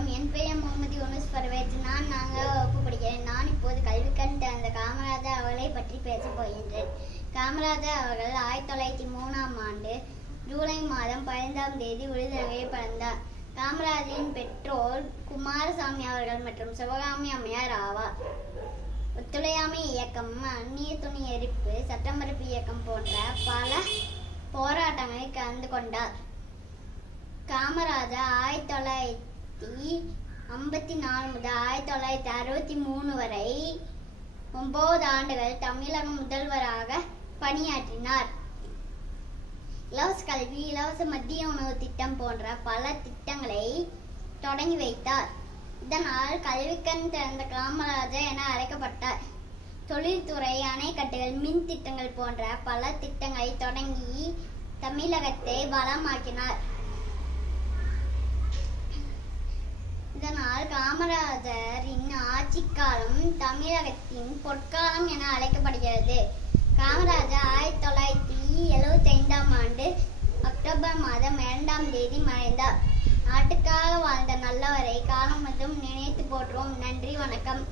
வணக்கம். என் பெயர் முகமது யூனுஸ் பர்வேஸ். நாங்கள் வகுப்பு படிக்கிறேன். நான் இப்போது கல்விக்கண் திறந்த காமராஜர் அவர்களை பற்றி பேசப் போகின்றேன். காமராஜர் அவர்கள் 1903 ஆண்டு ஜூலை மாதம் 15ஆம் தேதி விருதுநகரில் பிறந்தார். காமராஜரின் பெற்றோர் குமாரசாமி அவர்கள் மற்றும் சிவகாமி அம்மையார் ஆவார். ஒத்துழையாமை இயக்கம், அந்நிய துணி எரிப்பு, சட்டமறுப்பு இயக்கம் போன்ற பல போராட்டங்களில் கலந்து கொண்டார். காமராஜர் 1954 முதல் 1963 வரை 9 ஆண்டுகள் தமிழக முதல்வராக பணியாற்றினார். இலவச கல்வி, இலவச மதிய உணவு திட்டம் போன்ற பல திட்டங்களை தொடங்கி வைத்தார். இதனால் கல்விக்கண் திறந்த காமராஜர் என அழைக்கப்பட்டார். தொழில்துறை, அணைக்கட்டுகள், மின் திட்டங்கள் போன்ற பல திட்டங்களை தொடங்கி தமிழகத்தை வளமாக்கினார். இதனால் காமராஜரின் ஆட்சி காலம் தமிழகத்தின் பொற்காலம் என அழைக்கப்படுகிறது. காமராஜர் 1975ஆம் ஆண்டு அக்டோபர் மாதம் 2ஆம் தேதி மறைந்தார். நாட்டுக்காக வாழ்ந்த நல்லவரை காலம் மட்டும் நினைத்து போற்றுவோம். நன்றி, வணக்கம்.